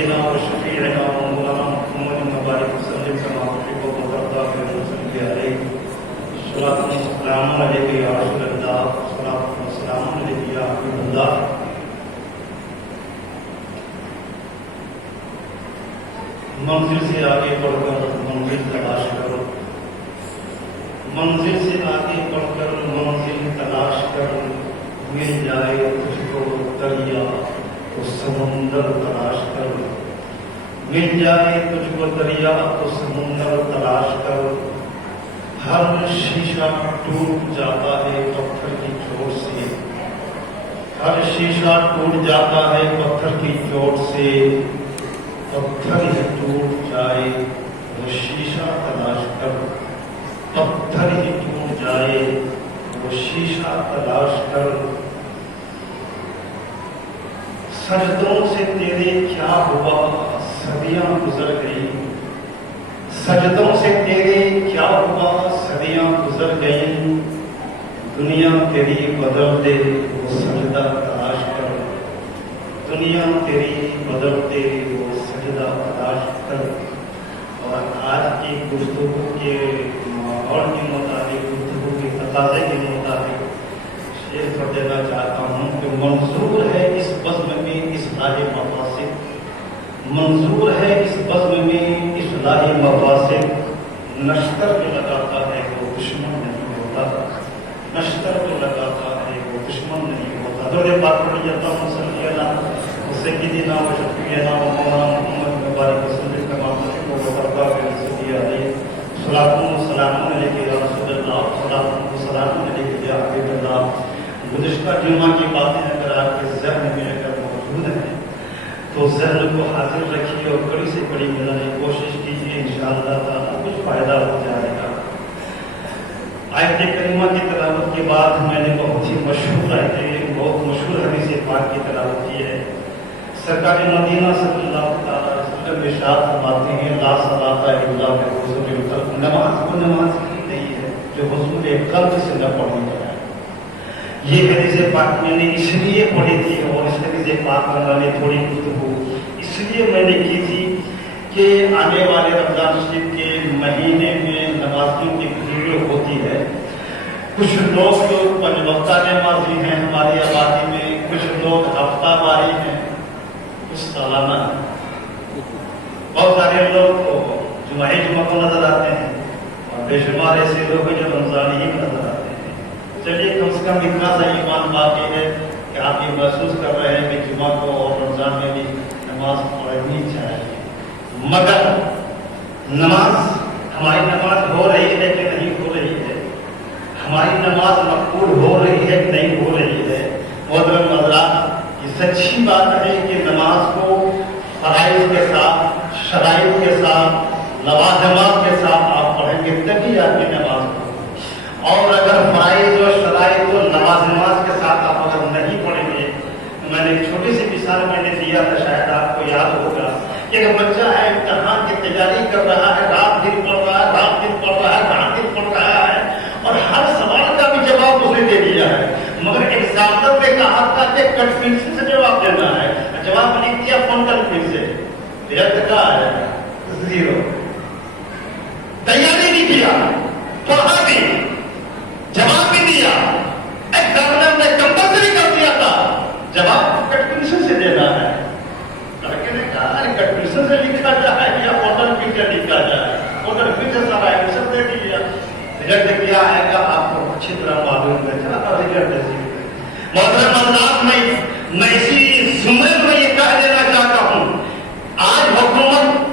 سيدنا وشفيعنا ومولانا محمد مبارك وسلم كما تحب وترضى وصل عليه صلاة والسلام عليك يا رسول الله صلاة والسلام عليك يا حبيب الله. منزل سے آگے بڑھ کر منزل تلاش کرو، منزل سے آگے بڑھ کر منزل تلاش کر، مل جائے تجھ کو دریا تو سمندر تلاش کر، مل جائے تجھ کو دریا تو سمندر تلاش کر. ہر شیشہ ٹوٹ جاتا ہے پتھر کی چوٹ سے، ہر شیشہ ٹوٹ جاتا ہے پتھر کی چوٹ سے. پتھر ہی ٹوٹ جائے وہ شیشہ تلاش کر، پتھر ہی ٹوٹ جائے وہ شیشہ تلاش کر. سجدوں سے تیرے کیا ہوا صدیاں گزر گئی، سجدوں سے تیرے کیا ہوا صدیاں گزر گئی. دنیا تیری بدل دے وہ سجدہ تلاش کر، دنیا تیری بدل دے وہ سجدہ تلاش کر. اور آج کی گفتگو کے ماحول کے مطابق، گفتگو کے تقاضے کے مطابق شعر پڑھ دینا چاہتا ہوں کہ منظور ہے اس بزم میں اصلاح مفاسد، منظور ہے اس بزم میں اصلاح مفاسد. نشتر جو لگاتا ہے وہ دشمن نہیں ہوتا، نشتر جو لگاتا ہے وہ دشمن نہیں ہوتا. درود پاک پڑھ جاتا ہوں صلی اللہ سیدنا و شفیعنا و مولانا محمد مبارک وسلم کما تحب وترضى بنصرتی علیہ. صلاۃ و سلام علیک یا رسول اللہ، صلاۃ و سلام علیک یا حبیب اللہ. گزشتہ جمعہ کی باتیں اگر آپ کے ذہن میں اگر موجود ہیں تو ذہن کو حاضر رکھیے اور کڑی سے کڑی ملانے کی کوشش کیجیے، انشاءاللہ تعالیٰ کچھ فائدہ ہو جائے گا. آیت کریمہ کی تلاوت کے بعد میں نے بہت ہی مشہور آیت، بہت مشہور حدیث پاک کی تلاوت کی ہے. سرکار مدینہ صلی اللہ تعالیٰ علیہ وسلم ارشاد فرماتے ہیں لا صلاۃ الا بحضور القلب. نماز وہ نماز نہیں ہے جو حضور قلب سے نہ پڑھی جائے. یہ حدیث پاک میں نے اس لیے پڑھی تھی اور اس حدیث پاک میں تھوڑی گفتگو اس لیے میں نے کی تھی کہ آنے والے رمضان شریف کے مہینے میں نمازیوں کی بھیڑ ہوتی ہے. کچھ لوگ جو 5 وقتہ نمازی ہیں ہماری آبادی میں، کچھ لوگ ہفتہ واری ہیں، کچھ سالانہ. بہت سارے لوگ تو جمعہ کو نظر آتے ہیں اور بے شمار ایسے لوگ ہیں جو رمضان ہی میں نظر آتے ہیں. چلیے کم سے کم اتنا سا ایمان باقی ہے کہ آپ یہ محسوس کر رہے ہیں کہ جمعہ کو اور رمضان میں بھی نماز پڑھنی چاہیے. مگر نماز، ہماری نماز ہو رہی ہے کہ نہیں ہو رہی ہے، ہماری نماز مقبول ہو رہی ہے کہ نہیں ہو رہی ہے. محترم حضرات، یہ سچی بات ہے کہ نماز کو فرائض کے ساتھ، شرائط کے ساتھ، لوازمات کے ساتھ آپ پڑھیں گے تبھی آپ کی نماز ہو. اور اگر فرائض و شرائط و لوازمات کے ساتھ آپ اگر نہیں پڑھیں گے، میں نے ایک چھوٹی سی مثال میں نے دیا تھا، شاید آپ کو یاد ہوگا کہ ایک بچہ ہے امتحان کی تیاری کر رہا ہے، رات دن پڑھ رہا ہے، رات دن پڑھ رہا ہے، رات دن پڑھ رہا ہے اور ہر سوال کا بھی جواب اس نے دے دیا ہے. مگر ایگزامنر نے کہا تھا کہ کٹ پنسل سے جواب دینا ہے، جواب لکھ دیا فون کٹ پنسل سے، رزلٹ کیا ہے 0. تیاری نہیں کیا، پڑھا بھی، جواب بھی دیا. ایگزامنر نے کمپلسری کر دیا تھا جواب کٹ پنسل سے دینا ہے. لڑکے نے کہا کٹ پنسل سے لکھا جائے یا واٹر پن سے لکھا جائے، واٹر پن سے سارا آنسر دے دیا. رزلٹ کیا آئے گا آپ کو اچھی طرح معلوم ہے. چلا رزلٹ ایسی. محترم حضرات، میں اسی زمرے میں یہ کہہ دینا چاہتا ہوں، آج حکومت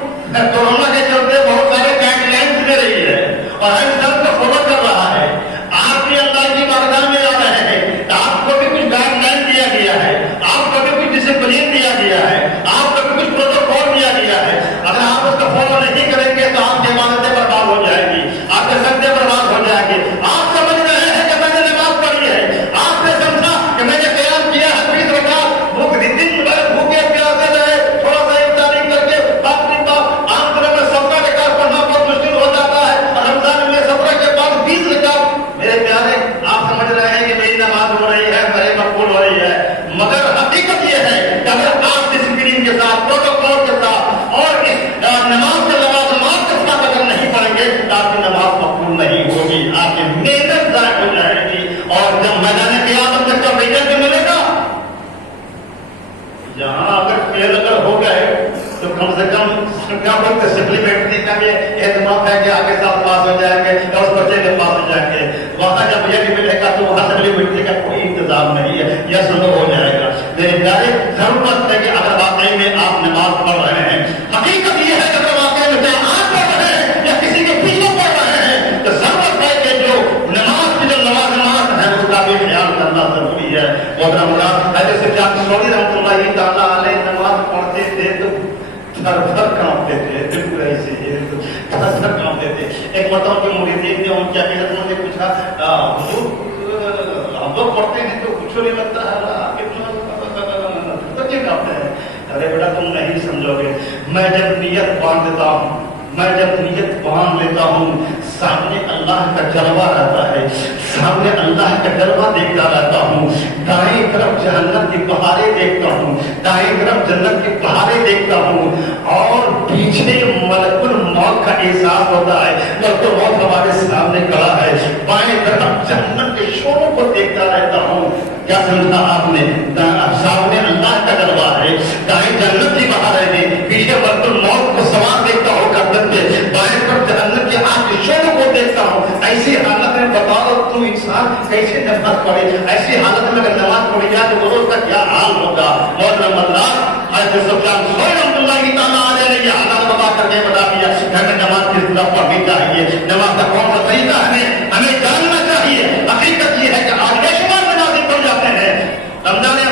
کورونا کے چلتے بہت سارے گائیڈ لائنس دے رہی ہے اور ہر انسان کو فالو کر رہا ہے. آپ بھی اللہ کی بارگاہ میں آ رہے ہیں، آپ کو بھی کچھ گائیڈ لائن دیا گیا ہے، آپ کو بھی کچھ ڈسپلین دیا گیا ہے، آپ کو بھی کچھ پروٹوکول دیا گیا ہے. اگر آپ اس کو فالو نہیں کریں گے تو آپ کی عبادتیں برباد ہو جائے گی، آپ کے سجدے برباد ہو جائیں گے. آپ سمجھ رہے ہیں کہ میں نے نماز پڑھی ہے، آپ نے سمجھا کہ میں نے قیام کیا ہے 20 رکعت، وہ तो कम से कम सप्लीमेंट्री का भी एहतमाम है कि आगे साल पास हो जाएंगे या उस बच्चे के पास हो जाएंगे। वहां जब ये भी मिलेगा तो वहां सप्लीमेंट्री का कोई इंतजाम नहीं है, यह सुनो हो जाएगा। मेरे प्यारे, जरूरत है कि अगर वाकई में आप नमाज पढ़ रहे हैं, हकीकत ये है कि अगर वाकई में आप पढ़ रहे हैं या किसी के पीछे पढ़ रहे हैं, तो जरूरत है कि जो नमाज की जो नमाज है उसका भी ख्याल करना जरूरी है। और रमजान ऐसे सौदी रहमतुल्लाह ताला अलैह नमाज पढ़ते थे तो थर कांपते थे, बिल्कुल ऐसे थर कांपते थे। एक मरतबा के मुरीदीन ने उनके अमीरत ने पूछा, हम लोग पढ़ते हैं तो कुछ नहीं लगता है, तो क्यों कांपते हैं? अरे बेटा तुम नहीं समझोगे, मैं जब नियत बांध देता हूँ, मैं जब नियत बांध लेता हूँ, सामने अल्लाह का जलवा रहता है, सामने अल्लाह का जलवा देखता रहता हूँ, दाएं तरफ जहन्नम की बहारें देखता हूँ, दाएं तरफ जन्नत की बहारें देखता हूँ, और पीछे मलकुल मौत का एहसास होता है, मलकुल मौत हमारे सामने खड़ा है, बाएं तरफ जहन्नम के शोरों को देखता रहता हूँ। क्या समझा आपने? सामने अल्लाह का जलवा है, दाएं जन्नत की बहारें हैं, पीछे मलकुल मौत को सवार देखता हूँ गर्दन पे, बाएं तरफ जहन्नम के आग के शोरों को देखता हूँ। ऐसी हालत में बताओ तुम इंसान कैसे नमाज पढ़े? ऐसी हालत में अगर नमाज पढ़ी जाए तो रोज का क्या हाल होगा? ये हालत बता करके बता दिया, घर में नमाज किस तरह पढ़नी चाहिए, नमाज का कौन सा तरीका हमें जानना चाहिए। हकीकत ये है कि आज बेशुमार नमाज़ें पढ़ जाते हैं, रमजान में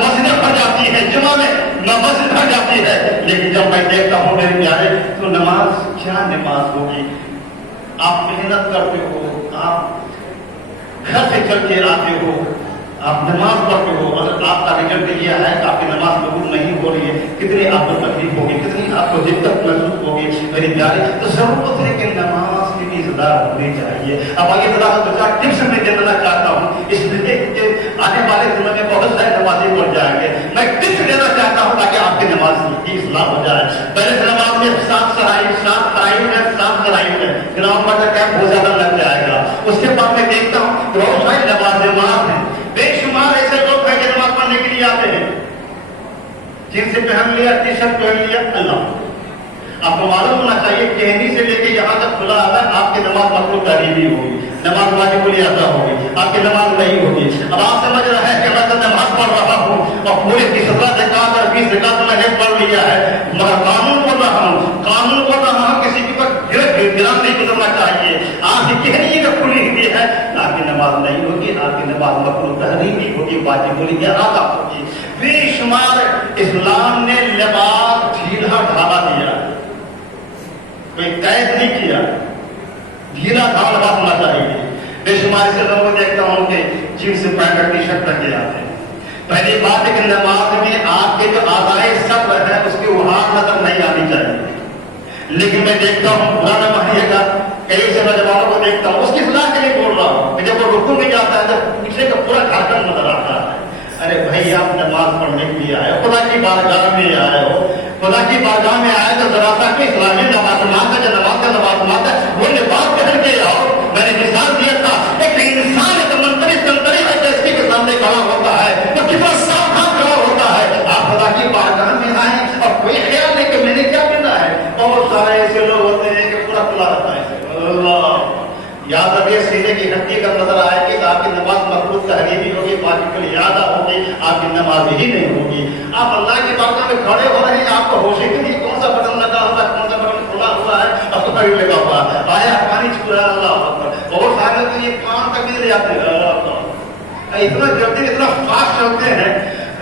मस्जिदें भर जाती है, जुमा में मस्जिद भर जाती है, लेकिन जब मैं देखता हूँ मेरे प्यारे तो नमाज क्या नमाज होगी? आप मेहनत करते हो, आप घर से चल के आते हो, आप नमाज पढ़ते हो, अगर आपका रिजल्ट यह है कि आपकी नमाज कबूल नहीं हो रही है, कितनी आपको तकलीफ होगी, कितनी आपको दिक्कत महसूस होगी मेरी प्यारी। तो जरूरत है कि नमाज की भी इज़्ज़त होनी चाहिए। अब आगे बता टिप्स में देना चाहता हूँ, इसलिए कि आने वाले दिनों में बहुत सारे नमाजी पढ़ जाएंगे। मैं टिप्स देना चाहता हूँ ताकि आपकी नमाज की इस्लाह हो जाए। पहले नमाज में साफ सराई में ग्राउंड वाटर कैंप बहुत ज्यादा लग जाएगा। उसके बाद मैं देखता हूँ रोज भाई नमाज है, बेशुमार ऐसे लोग हैं जो नमाज पढ़ने के लिए आते हैं, जिनसे पहन लिया, टी शर्ट पहन लिया, अल्लाह आपको मालूम होना चाहिए कहनी से लेके यहाँ तक खुला आता है, आपकी नमाज मखलूक तहरीमी होगी, नमाज वाजिब अदा होगी, आपकी नमाज नहीं होगी। अब आप समझ रहे हैं कि मैं तो नमाज पढ़ रहा हूँ और पूरे 17 ज़कात और 20 ज़कात मैंने पढ़ लिया है, मगर कानून बोल रहा हूँ किसी के ऊपर गिरान नहीं गुजरना चाहिए। आपकी कहनी जब खुली हुई है, आपकी नमाज नहीं होगी, आपकी नमाज मखलूक तहरीमी होगी, वाजिब अदा होगी। बेशुमार इस्लाम ने लिबास ढीला ढाला दिया, कोई कैद नहीं किया, ढीला ढाला होना चाहिए। बेशुमार से लोगों को देखता हूँ कि जींस पैंट और टी शर्ट पहन के आते हैं। पहली बात है कि नमाज में आपके जो आदाए सब है उसकी उहार नजर नहीं आनी चाहिए, लेकिन मैं देखता हूँ पुराना मानिएगा, कई से नौजवानों को देखता हूँ, उसकी सलाह के लिए बोल रहा हूँ कि जब वो रुकू में जाता है तो पीछे का पूरा झारखंड नजर आता है। अरे भाई आप नमाज पढ़ने के लिए आए हो, खुदा की बारगाह में आए हो, खुदा की बारगाह में आए तो जरा सा कि इस्लामी नमाज जो नमाज है वो लिबास पहन के आओ। मैंने मिसाल दिया था, एक इंसान है तो मंत्री है, इसके सामने खड़ा होता है तो कितना सावधान खड़ा होता है। आप खुदा की बारगाह में आए और कोई ख्याल नहीं कि मैंने क्या करना है। बहुत सारे ऐसे लोग होते हैं कि पूरा खुला रहता है, याद रखिए सीने की हड्डी का नजर आएगी तो आपकी नमाज मखलूक तहरीमी होगी, वाजिब यादा होगी, आपकी नमाज ही नहीं होगी। आप अल्लाह की बारगाह में खड़े हो रहे हैं, आपको होश ही नहीं कौन सा बटन लगा हुआ है, कौन सा बटन खुला हुआ है, आपको कभी लगा हुआ है, आया पानी छू रहा है, अल्लाह अकबर। और सारे तो ये कान तक नहीं ले जाते, इतना जल्दी इतना फास्ट चलते हैं।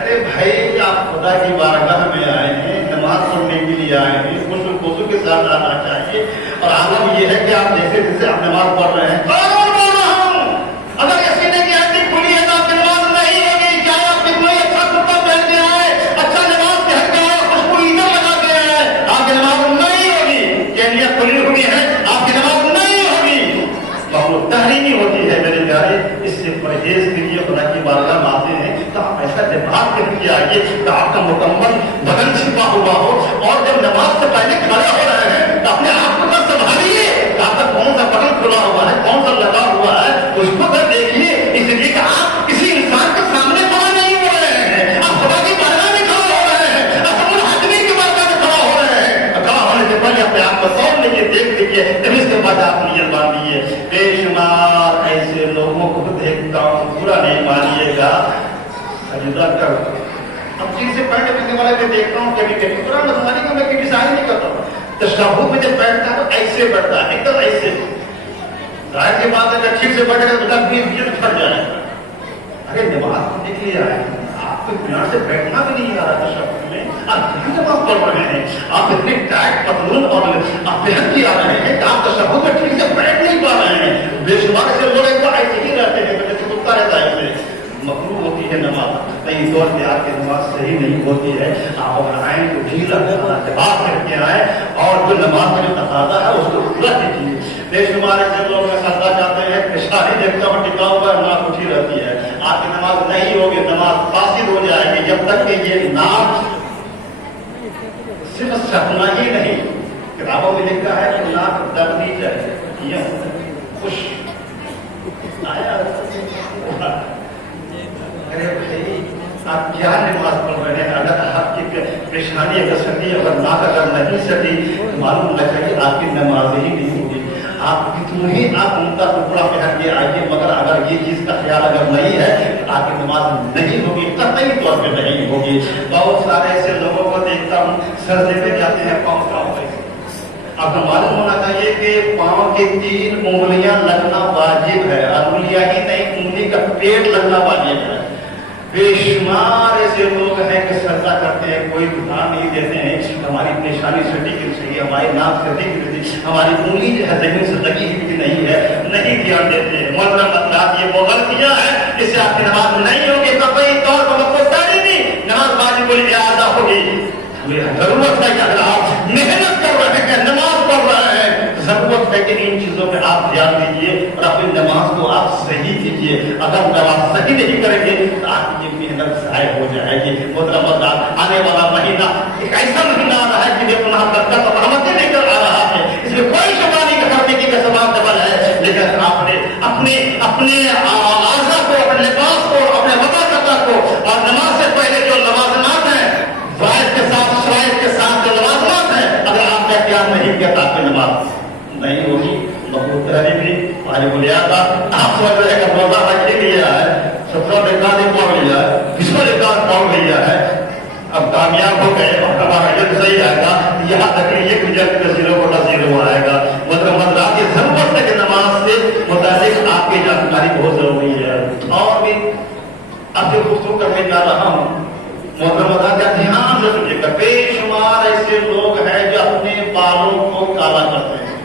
अरे भाई आप खुदा की बारगाह में आए हैं, नमाज पढ़ने के लिए आए हैं, खुशू के साथ आना चाहिए। और आलम ये है कि आप जैसे जैसे आप नमाज पढ़ रहे हैं, कानून बोल रहा हूं, अगर ये सीने की हड्डी खुली है तो आपकी नमाज नहीं होगी। चाहे आप कितना अच्छा कुर्ता पहन के आए, अच्छा नमाज पहन के आए, खुशबू ईंधन लगा के आए, आपकी नमाज नहीं होगी। कहनियां खुली हुई है, आपकी नमाज नहीं होगी, बहुत तहरीमी होती है मेरे प्यारे। इससे परहेज के लिए खुदा की बारगाह में आते हैं तो आप ऐसा लिबास पहन के आइए तो आपका मुकम्मल बदन छिपा हुआ हो, और जब नमाज से पहले खड़े हो रहे हैं तो अपने आप को संभालिए, आपका कौन सा बटन खुला हुआ है, वाले में देखता हूँ कभी कभी कुरान मसमानी का मैं क्रिटिसाइज नहीं करता हूँ, तशब्बुह में जब बैठता है तो ऐसे बैठता है, एकदम ऐसे। जाहिर की बात है अगर ठीक से बैठेगा तो उसका बीच फट जाएगा। अरे नमाज पढ़ने के लिए आए, आपको बिना से बैठना भी नहीं आ रहा तशब्बुह में, आप नमाज पढ़ रहे हैं, आप इतने टाइट पतलून और आप बेहद की आ रहे हैं कि आप तशब्बुह में ठीक से बैठ नहीं पा रहे हैं। बेशुमार से लोग एक बार ऐसे ही रहते हैं, जैसे कुत्ता रहता है ऐसे। मकरूह होती है नमाज, कई तौर पे आपकी नमाज सही नहीं होती है। आप अगर आए तो ढीला जवाब करके आए और जो नमाज में जो तकाजा है उसको पूरा कीजिए। बेशुमार से लोग सजदा जाते हैं, पेशानी देखता हुआ टिका हुआ नाक उठी रहती है, आपकी नमाज नहीं होगी, नमाज फासिद हो जाएगी। जब तक कि ये नाक सिर्फ सपना ही नहीं, किताबों में लिखा है कि नाक दबनी चाहिए, खुश आया। अरे भाई आप क्या नमाज पढ़ रहे हैं? अगर आपकी पेशानी अगर सटी, अगर नाक अगर नहीं सटी, मालूम लगता है कि आपकी नमाज ही नहीं होगी। आप कितने ही आप उनका टुकड़ा पहन के आइए, मगर अगर ये चीज का ख्याल अगर नहीं है तो आपकी नमाज नहीं होगी, कतई तौर पे नहीं होगी। बहुत सारे ऐसे लोगों को देखता हूँ सजदे पे जाते हैं पाँव का आपको मालूम होना चाहिए कि पाँव की 3 उंगलियां लगना वाजिब है, उंगलियां ही नहीं, उंगली का पेट लगना वाजिब है। बेशुमार ऐसे लोग हैं कि सजदा करते हैं, कोई ध्यान नहीं देते हैं, हमारी पेशानी सटी की चाहिए, हमारी नाक सटी की चाहिए, हमारी उंगली जो है जमीन से लगी हुई नहीं है, नहीं ध्यान देते हैं। मतलब ये वो गलतियां हैं, इससे आपकी नमाज नहीं होगी, कतई तौर पर आपको सारी नहीं नमाज वाजिब इआदा होगी। हमें जरूरत है कि अगर आप मेहनत कर रहे हैं, नमाज पढ़ रहे हैं, जरूरत है कि इन चीजों पे आप ध्यान दीजिए और अपनी नमाज को आप सही कीजिए। अगर नमाज सही नहीं करेंगे तो आपकी ये मेहनत ज़ाय हो जाएगी। मतलब आने वाला महीना एक ऐसा महीना आ रहा है कि जो अपना बरकत और रहमतें लेकर आ रहा है, इसमें कोई शुबा नहीं करने की का सवाल डबल है। लेकिन आपने अपने आज़ा को, अपने लिबास को, अपने वक़्त को और नमाज से पहले जो लवाज़िमात हैं ज़ाहिर के साथ शराइत के साथ जो लवाज़िमात हैं, अगर आपने क्या नहीं किया तो आपकी नमाज नहीं होगी। मकरूह तहरीमी वाजिब इआदा, आप समझ रहे हैं कि रोजा रख लिया है, 17 रिकात पढ़ लिया है, 20 रिकात पढ़ लिया है, अब कामयाब हो गए और हमारा रिजल्ट सही आएगा, यहाँ तक एक रिजल्ट का 0/0 आएगा। मतलब आपकी जरूरत है कि नमाज से मुताबिक आपकी जानकारी बहुत जरूरी है। और भी अब जो गुफ्तगू करने जा रहा हूँ मोहतरम का ध्यान रखिएगा। बेशुमार ऐसे लोग हैं जो अपने बालों को काला करते हैं,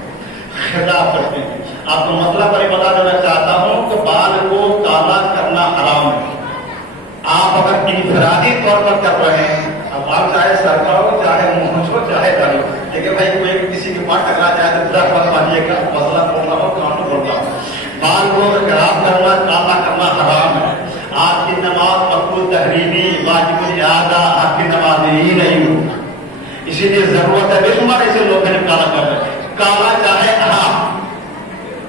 खिताब करते हैं। आपको मसला पर बता देना चाहता हूं कि बाल को काला करना हराम है। आप अगर इनफरादी तौर पर कर रहे हैं, अब बाल चाहे सरका हो, चाहे मूंछ हो, चाहे दाढ़ी, लेकिन भाई कोई किसी के पास टकरा जाए तो बुरा फल मानिएगा, मसला बोल रहा हो, कानून बोल रहा हूं। बाल को खराब करना, काला करना हराम है। आपकी नमाज मकरूह तहरीमी वाजिब इआदा, आपकी नमाज ही नहीं होगी। इसीलिए जरूरत है, बेशुमार ऐसे लोग हैं काला कर रहे हैं। काला चाहे आप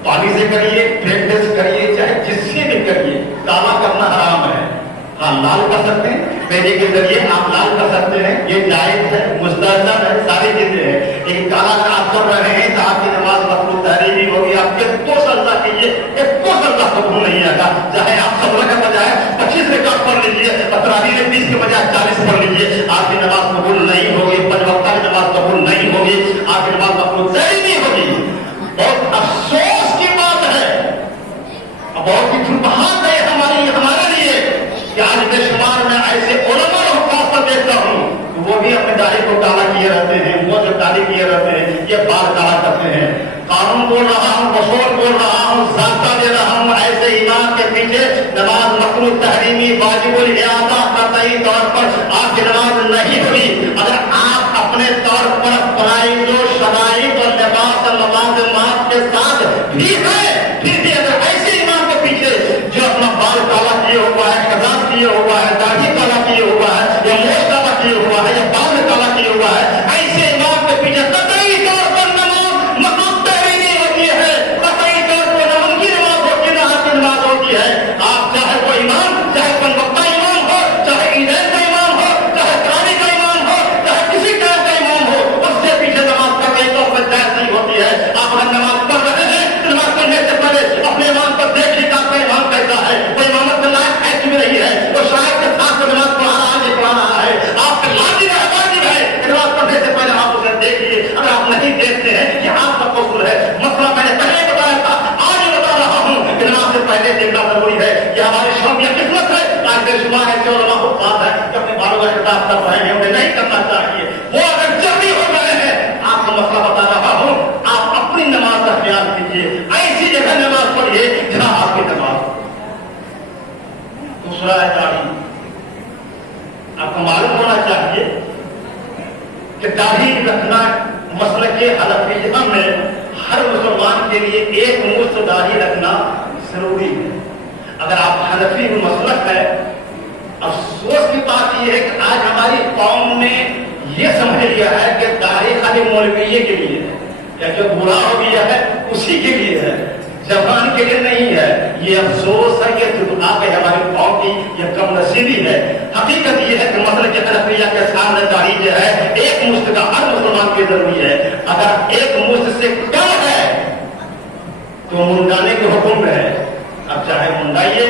पानी से करिए, प्रेक्टिस करिए, चाहे जिससे भी करिए, काला करना हराम है। हाँ, लाल कर सकते हैं, पहले के जरिए आप लाल कर सकते हैं, ये जायज है, मुस्तहसन है, सारी चीजें हैं। लेकिन काला आप कर रहे हैं तो आपकी नमाज मकरूह तहरीमी होगी। आप किसको सजदा कीजिए, किसको सजदा कबूल नहीं आएगा। चाहे आप 17 के बजाय 25 रिकात पढ़ लीजिए, तरावी में 20 के बजाय 40 पढ़ लीजिए, आपकी नमाज कबूल नहीं होगी। 5 वक्त की नमाज कबूल नहीं होगी, आपकी नमाज मकरूह तहरीमी होगी। बहुत अफसोस की बात है, बहुत ही दुर्भाग्य है हमारे लिए कि आज बेशुमार में ऐसे उलमा को देखता हूँ, वो भी अपने दाढ़ी को काला किए रहते हैं, वो जो दाढ़ी किए रहते हैं, ये बाल काला करते हैं। कानून बोल रहा हूँ, वसूल बोल रहा हूँ, ज़ाब्ता दे रहा हूँ, ऐसे इमाम के पीछे नमाज मकरूह तहरीमी वाजिबुल इआदा कतई तौर पर आपकी नमाज नहीं हुई। अगर आप अपने तौर पर फराइज़ और शराइत और लिबास और लवाज़िमात के साथ भी है, फिर भी अगर ऐसे इमाम के पीछे जो अपना बाल काला किए हुआ है, कज़ा किए हुआ है, दाढ़ी काला किए हुआ है, या मोछ काला किए हुआ है, या बाल काला किए हुआ है, ऐसे इमाम के पीछे कतई तौर पर नमाज मकरूह तहरीमी होती है। कतई तौर पर न उनकी नमाज होती है, न आपकी नमाज होती है। आप चाहे वो इमाम, चाहे पंद्रह इमाम हो, चाहे ईदैन का इमाम हो, चाहे तरावी का इमाम हो, चाहे किसी तरह का इमाम हो, उससे पीछे नमाज कतई तौर पर जायज नहीं होती है। आप अगर नमाज पढ़ रहे हैं, नमाज पढ़ने बात कर रहे हैं उन्हें नहीं करना चाहिए। वो अगर जल्दी हो गए हैं, आपको मसला बता रहा हूं, आप अपनी नमाज का ख्याल कीजिए, ऐसी जगह नमाज पढ़िए जहां आपकी नमाज। दूसरा है दाढ़ी। आपको मालूम होना चाहिए कि दाढ़ी रखना मसलक हनफिया में हर मुसलमान के लिए एक मुश्त दाढ़ी रखना जरूरी है। अगर आप हनफी मसलक है, अफसोस की बात यह है कि आज हमारी कौम ने यह समझ लिया है कि दाढ़ी खाली मौलवी के लिए है, या जो बुरा हो गया है उसी के लिए है, जवान के लिए नहीं है। ये अफसोस है, ये दुआ है हमारी कौम की, ये कम नसीबी है। हकीकत ये है कि मसले के हनफिया के सामने दाढ़ी जो है एक मुश्त का हर मुसलमान की जरूरी है। अगर एक मुश्त से कम है तो मुंडाने के हुक्म में है। अब चाहे मुंडाइए,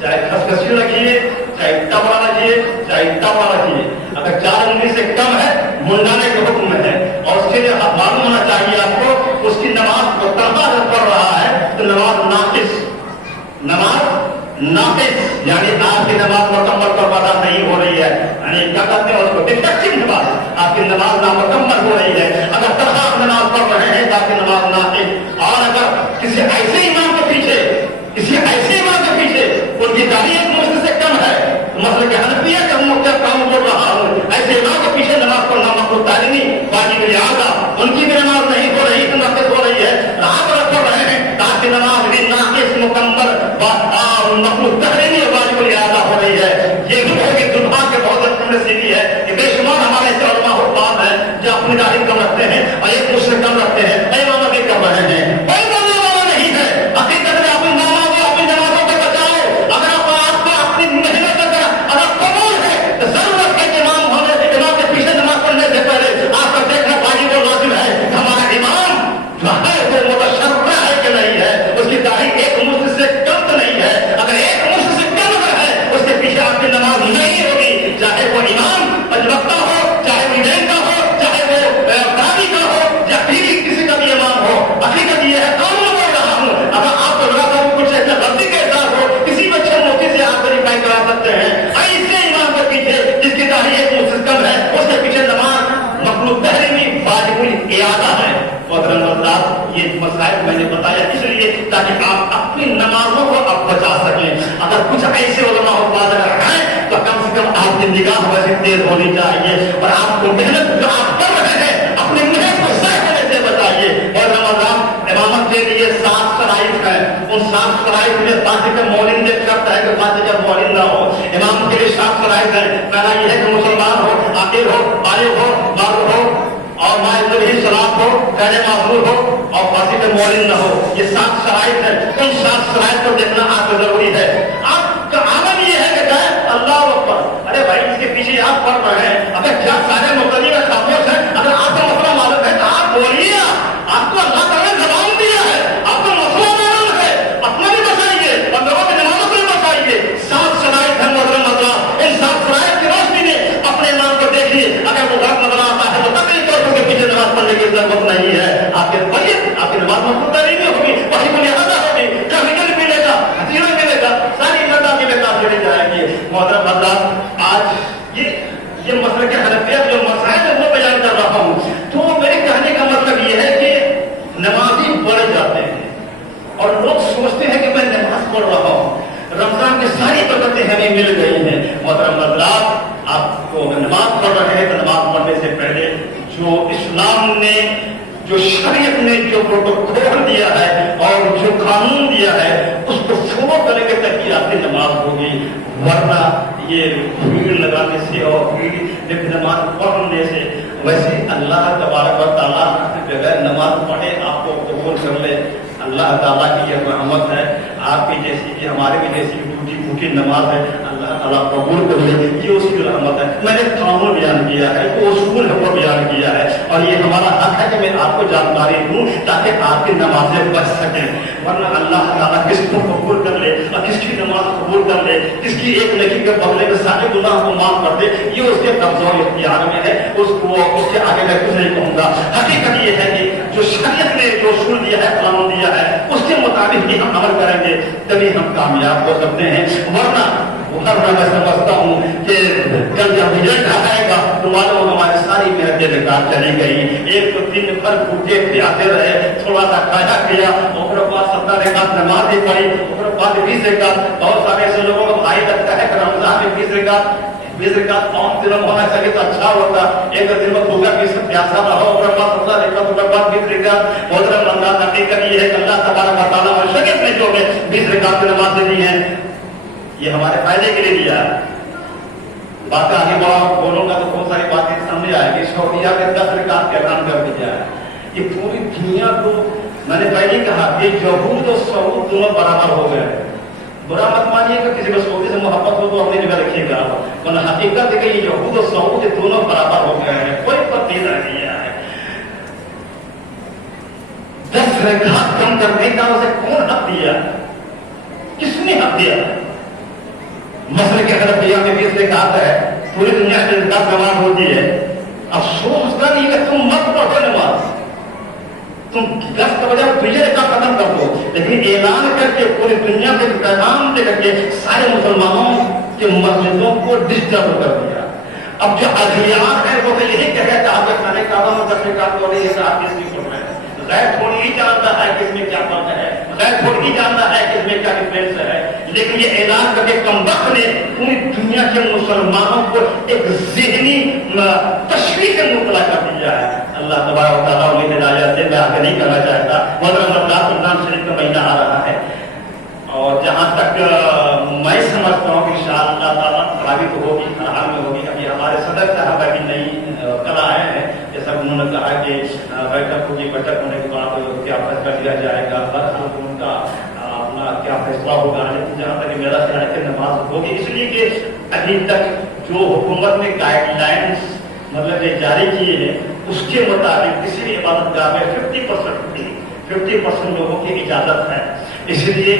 चाहे खसखसी रखिए, चाहे टबड़ा रखिए, चाहे टबड़ा रखिए, अगर 4 उंगली से कम है मुंडाने के हुक्म में है। और उसके लिए मालूम होना चाहिए आपको, उसकी नमाज को तलबा पढ़ रहा है तो नमाज नाकिस यानी आपकी नमाज मुकम्मल पर अदा नहीं हो रही है, यानी क्या कहते हैं उसको डिफेक्टिव नमाज, आपकी नमाज नामुकम्मल हो रही है। अगर तरह आप नमाज पढ़ रहे हैं तो आपकी नमाज नाकिस। और अगर किसी ऐसे इमाम के पीछे उनकी दाढ़ी एक मुश्त से कम है, मसले के हनफिया का मुख्य काम बोल रहा हूँ, ऐसे इमाम के पीछे नमाज पढ़ना मकरूह तारीमी वाजिब लिहाजा उनकी भी नमाज नहीं हो रही, नाकिस हो रही है। आप पढ़ रहे हैं ताकि नमाज भी नाकिस मुकम्मल मकरूह तारीमी वाजिब लिहाजा हो रही है। ये भी है कि दुर्भाग्य बहुत नसीबी है कि बेशुमार हमारे उलमा हुक्काम है जो अपनी दाढ़ी कम रखते हैं और एक मुश्त से कम रखते हैं, इमाम भी कर रहे हैं। कोई करने वाला नहीं है। हकीकत में अपनी नमाज अपनी नमाजों को बचाओ। अगर आपको अपनी मेहनत अगर कबूल है तो जरूरत है कि इमाम के पीछे नमाज पढ़ने से पहले आपका देखना वाजिब और लाजिम है। हमारा इमाम जो है वो मुतशर्रअ है कि नहीं है, उसकी दाढ़ी एक मुश्त से कम तो नहीं है। अगर एक मुश्त से कम है उसके पीछे आपकी नमाज नहीं होगी, चाहे वो इमाम पंजवक्ता हो, चाहे वो इमाम का हो, चाहे वो काजी का हो, या फिर किसी का भी इमाम हो। हकीकत ये है, कानून बोल रहा हूँ, अगर आपको लगा था कुछ ऐसा गलती के साथ हो, किसी बच्चे मौके से आप वेरीफाई करा सकते हैं। ऐसे इमाम के पीछे जिसकी दाढ़ी एक मुश्त से कम है उसके पीछे नमाज मकरूह तहरीमी वाजिबुल इयादा है। ये मसाइल मैंने बताया इसलिए ताकि आप अपनी नमाजों को आप बचा सकें। अगर कुछ ऐसे उलमा हुक्काम हैं तो कम से कम आपकी निगाह वैसे तेज होनी चाहिए और आपको मेहनत जो आप कर रहे हैं अपनी मेहनत को सही करने से बताइए। और रमजान इमामत के लिए 7 शराइत है, उन 7 शराइत में फातिह का मौलिन देख सकता है कि फातिह का मौलिन ना हो। इमाम के लिए 7 शराइत है। पहला यह है कि मुसलमान हो, आकिल हो, बालिग हो, मारूफ हो और माइजरी शराब हो, गैर मामूल हो और फांसी का मौलिन न हो। ये 7 शराइत है। उन 7 शराइत को देखना आपको जरूरी है। आपका आमल ये है कि अल्लाह अकबर, अरे भाई इसके पीछे आप पढ़ रहे हैं, अगर क्या सारे मुकद्दमी में खामोश है, अगर आपका मसला मालूम है तो आप बोलिए। आपको अल्लाह ताला ने जबान दिया है, आपको मसला मालूम है, अपना भी बताइए और लोगों की नमाजों को भी बताइए। 7 शराइत है मोहतरम मतलब, इन 7 शराइत की रोशनी में अपने इमाम को देखिए। अगर वो गलत नजर आता है तो तभी के पीछे नमाज पढ़ने की जरूरत नहीं है। आपके पढ़िए, आपकी नमाज मकरूह तहरीमी होगी, वही बुनियादा होगी, कभी मिलेगा, हजीरा मिलेगा, सारी इबादत के बेकार जुड़ी जाएंगी। मोहतरम हज़रात, आज ये मसले के हनफिया जो मसाइल है वो बयान कर रहा हूँ। तो मेरे कहने का मतलब ये है कि नमाजी बढ़ जाते हैं और लोग सोचते हैं कि मैं नमाज पढ़ रहा हूँ, रमजान की सारी बरकतें हमें मिल गई हैं। मोहतरम हज़रात, आपको नमाज पढ़ रहे हैं तो नमाज पढ़ने से पहले जो इस्लाम ने, जो शरीयत ने जो प्रोटोकॉल दिया है और जो कानून दिया है उसको फॉलो करेंगे तभी आपकी नमाज होगी। वरना ये भीड़ लगाने से और भीड़ नमाज पढ़ने से, वैसे अल्लाह तबारक व तआला बगैर नमाज पढ़े आपको कबूल कर ले। अल्लाह ताला की यह रहमत है, आपकी जैसी भी हमारे भी जैसी टूटी फूटी नमाज है, अल्लाह ताला कबूल कर ले। ये उसकी रहमत है। मैंने कानून बयान किया है, वो उसूल है वो बयान किया है और ये हमारा हक है कि मैं आपको जानकारी दूं ताकि आपकी नमाजें बच सकें। वरना अल्लाह ताला किसको कबूल कर ले और किसकी नमाज कबूल कर ले, किसकी एक नेकी के बदले में सारे गुनाह को माफ कर दे, ये उसके कब्जा और इख्तियार में है। उसके आगे मैं कुछ नहीं कहूंगा। हकीकत ये है कि जो शरीयत ने जो उसूल दिया है, कानून दिया है, उसके मुताबिक ही हम अमल करेंगे तभी हम कामयाब हो सकते हैं। वरना मैं समझता हूँ कि कल जब रिजल्ट आएगा अब मालूम हमारी सारी मेहनतें बेकार चली गई। एक तो दिन भर भूखे प्यासे रहे, थोड़ा सा खाया पिया, और बाद 17 रकात नमाज ही पढ़ी, और बाद 20 रकात। बहुत सारे ऐसे लोगों को भाई लगता है कि रमजान में 20 रकात 5 दिनों में होना चाहिए तो अच्छा होता। एक दिन में भूखा प्यासा रहो, और बाद 17 रकात, और बाद 20 रकात। और रमजान हकीकत ये है कि अल्लाह तबारक व तआला और शरीयत में जो है 20 रकात की नमाज दी है, ये हमारे फायदे के लिए दिया है। बात आगे बोलूंगा तो बहुत सारी बातें सामने आएगी। सऊदीया में 10 रकात का ऐलान कर दिया है। ये पूरी दुनिया को, मैंने पहले कहा कि यहूद और सऊद दोनों बराबर हो गए। बुरा मत मानिएगा, किसी को सऊदी से मोहब्बत हो तो अपनी जगह रखिएगा, वरना हकीकत है कि ये यहूद और सऊद दोनों बराबर हो गए हैं, कोई पति नहीं है। 10 रकात कम करने का उसे कौन हक दिया? किसने हक दिया? मसले के हनफिया में 20 रकात है, पूरी दुनिया से नमाज होती है। अफसोस का नहीं है तुम मत पढ़ो नमाज, तुम 10 बजे तुझे का खत्म कर दो, लेकिन ऐलान करके पूरी दुनिया से पैगाम दे करके सारे मुसलमानों के मस्जिदों को डिस्टर्ब कर दिया। अब जो अभियान है वो तो यही कहे कि आप खाने का 10 रकात हो रही है, आप किसकी सुन रहे हैं? गैर थोड़ी ही जानता है कि इसमें क्या फर्क है, गैर थोड़ी ही जानता है कि इसमें क्या डिफरेंस है। लेकिन ये ऐलान करके कमबख्त ने पूरी दुनिया के मुसलमानों को एक ज़हनी तशवीश में मुब्तला कर दिया है। अल्लाह तबारक व तआला उन्हें हिदायत दे। मैं आगे नहीं करना चाहता, रमज़ान शरीफ का महीना आ रहा है, और जहाँ तक मैं समझता हूँ कि इंशाअल्लाह ताला तरावी तो होगी, हर हाल में होगी। अभी हमारे सदर साहब अभी नई कला आए हैं, जैसा उन्होंने कहा कि बैठक होगी, बैठक होने के बाद क्या फैसला लिया जाएगा, बस उनका अपना क्या फैसला होगा। लेकिन जहाँ तक मेरा ख्याल है कि नमाज होगी, इसलिए कि अभी तक जो हुकूमत ने गाइडलाइंस मतलब ये जारी किए हैं, उसके मुताबिक किसी भी इबादतगाह में 50% लोगों की इजाजत है। इसलिए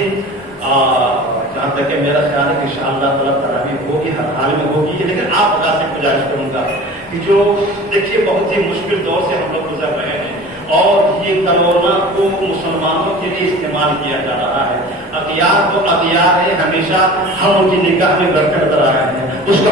जहाँ तक मेरा ख्याल है कि इंशाअल्लाह ताला तरावी होगी, हर हाल में होगी। लेकिन आप खुदा से गुजारिश करूंगा कि जो देखिए बहुत ही मुश्किल दौर से हम लोग गुजर रहे हैं, और ये कोरोना को मुसलमानों के लिए इस्तेमाल किया जा रहा है। अगियार तो अगियार है, हमेशा हम उनकी निगाह में बढ़ते नजर आ रहे हैं। उसका